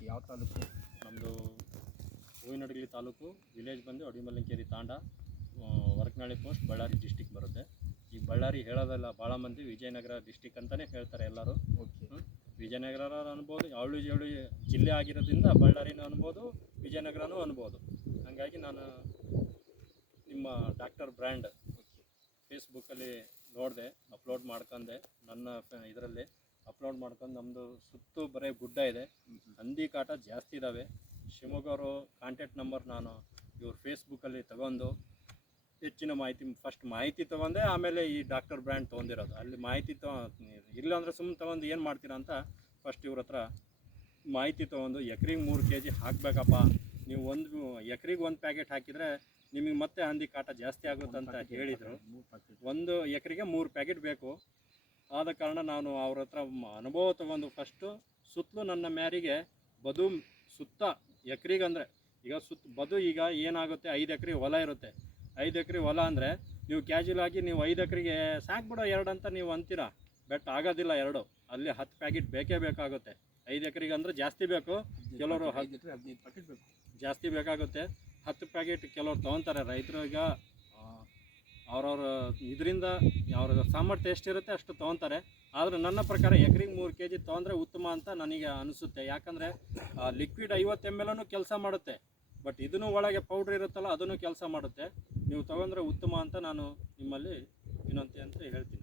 Okay, ಯಾವ ತಾಲೂಕು? ನಮ್ಮದು Hoovinahadagali taluk, village ಬಂದು ಅಡಿಮಲ್ಲಂಕೇರಿ ತಾಂಡ, ವರಕನಹಳ್ಳಿ ಪೋಸ್ಟ್, ಬಳ್ಳಾರಿ ಡಿಸ್ಟಿಕ್ ಬರುತ್ತೆ. ಈ ಬಳ್ಳಾರಿ ಹೇಳೋದಲ್ಲ, ಭಾಳ ಮಂದಿ ವಿಜಯನಗರ ಡಿಸ್ಟಿಕ್ ಅಂತಲೇ ಹೇಳ್ತಾರೆ ಎಲ್ಲರೂ. ಓಕೆ, ವಿಜಯನಗರ ಅನ್ಬೋದು, ಅವಳು ಜಿಲ್ಲೆ ಆಗಿರೋದ್ರಿಂದ ಬಳ್ಳಾರಿನೂ ಅನ್ಬೋದು, ವಿಜಯನಗರನೂ ಅನ್ಬೋದು. ಹಾಗಾಗಿ ನಾನು ನಿಮ್ಮ ಡಾಕ್ಟರ್ ಬ್ರ್ಯಾಂಡ್ ಫೇಸ್ಬುಕ್ಕಲ್ಲಿ ನೋಡಿದೆ, ಅಪ್ಲೋಡ್ ಮಾಡ್ಕೊಂಡೆ. ನನ್ನ ಇದರಲ್ಲಿ ಅಪ್ಲೋಡ್ ಮಾಡ್ಕೊಂಡು ನಮ್ಮದು ಸುತ್ತು ಬರೀ ಗುಡ್ಡ ಇದೆ, ಹಂದಿ ಕಾಟ ಜಾಸ್ತಿ ಇದ್ದಾವೆ. ಶಿವಮೊಗ್ಗವರು ಕಾಂಟ್ಯಾಕ್ಟ್ ನಂಬರ್ ನಾನು ಇವ್ರ ಫೇಸ್ಬುಕ್ಕಲ್ಲಿ ತೊಗೊಂಡು ಹೆಚ್ಚಿನ ಫಸ್ಟ್ ಮಾಹಿತಿ ತೊಗೊಂಡೆ, ಆಮೇಲೆ ಈ ಡಾಕ್ಟರ್ ಬ್ರ್ಯಾಂಡ್ ತೊಗೊಂಡಿರೋದು. ಅಲ್ಲಿ ಮಾಹಿತಿ ಇಲ್ಲಾಂದರೆ ಸುಮ್ಮನೆ ತೊಗೊಂಡು ಏನು ಮಾಡ್ತೀರಾ ಅಂತ ಫಸ್ಟ್ ಇವ್ರ ಹತ್ರ ಮಾಹಿತಿ ತೊಗೊಂಡು, ಎಕ್ರಿಗೆ 3 kg ಹಾಕಬೇಕಪ್ಪ, ನೀವು ಎಕ್ರಿಗೆ 1 ಪ್ಯಾಕೆಟ್ ಹಾಕಿದರೆ ನಿಮಗೆ ಮತ್ತೆ ಹಂದಿ ಕಾಟ ಜಾಸ್ತಿ ಆಗುತ್ತೆ ಅಂತ ಹೇಳಿದರು. 1 ಎಕರೆಗೆ 3 ಪ್ಯಾಕೆಟ್ ಬೇಕು. ಆದ ಕಾರಣ ನಾನು ಅವ್ರ ಹತ್ರ ಅನುಭವ ತೊಗೊಂಡು ಫಸ್ಟು ಸುತ್ತಲೂ ನನ್ನ ಮ್ಯಾರಿಗೆ ಬದು ಸುತ್ತ ಎಕರೆಗೆ ಅಂದರೆ ಈಗ ಬದು ಈಗ ಏನಾಗುತ್ತೆ, 5 ಎಕರೆ ಹೊಲ ಇರುತ್ತೆ. 5 ಎಕರೆ ಹೊಲ ಅಂದರೆ ನೀವು ಕ್ಯಾಜುವಲ್ ಆಗಿ ನೀವು 5 ಎಕರೆಗೆ ಸಾಕ್ಬಿಡೋ 2 ಅಂತ ನೀವು ಅಂತೀರಾ, ಬಟ್ ಆಗೋದಿಲ್ಲ. 2 ಅಲ್ಲಿ 10 ಪ್ಯಾಕೆಟ್ ಬೇಕೇ ಬೇಕಾಗುತ್ತೆ. 5 ಎಕರೆಗೆ ಅಂದರೆ ಜಾಸ್ತಿ ಬೇಕು, ಕೆಲವರು 15 ಪ್ಯಾಕೆಟ್ ಬೇಕು, ಜಾಸ್ತಿ ಬೇಕಾಗುತ್ತೆ. 10 ಪ್ಯಾಕೆಟ್ ಕೆಲವ್ರು ತೊಗೊತಾರೆ. ರೈತರು ಈಗ ಅವ್ರವ್ರ ಇದರಿಂದ ಅವ್ರ ಸಾಮರ್ಥ್ಯ ಎಷ್ಟಿರುತ್ತೆ ಅಷ್ಟು ತೊಗೊತಾರೆ. ಆದರೆ ನನ್ನ ಪ್ರಕಾರ ಎಕರೆಗೆ 3 kg ತೊಗೊಂಡ್ರೆ ಉತ್ತಮ ಅಂತ ನನಗೆ ಅನಿಸುತ್ತೆ. ಯಾಕಂದರೆ ಲಿಕ್ವಿಡ್ 50 ml ಕೆಲಸ ಮಾಡುತ್ತೆ, ಬಟ್ ಇದನ್ನು ಒಳಗೆ ಪೌಡ್ರ್ ಇರುತ್ತಲ್ಲ ಅದನ್ನು ಕೆಲಸ ಮಾಡುತ್ತೆ. ನೀವು ತೊಗೊಂಡ್ರೆ ಉತ್ತಮ ಅಂತ ನಾನು ನಿಮ್ಮಲ್ಲಿ ವಿನಂತಿ ಅಂತ ಹೇಳ್ತೀನಿ.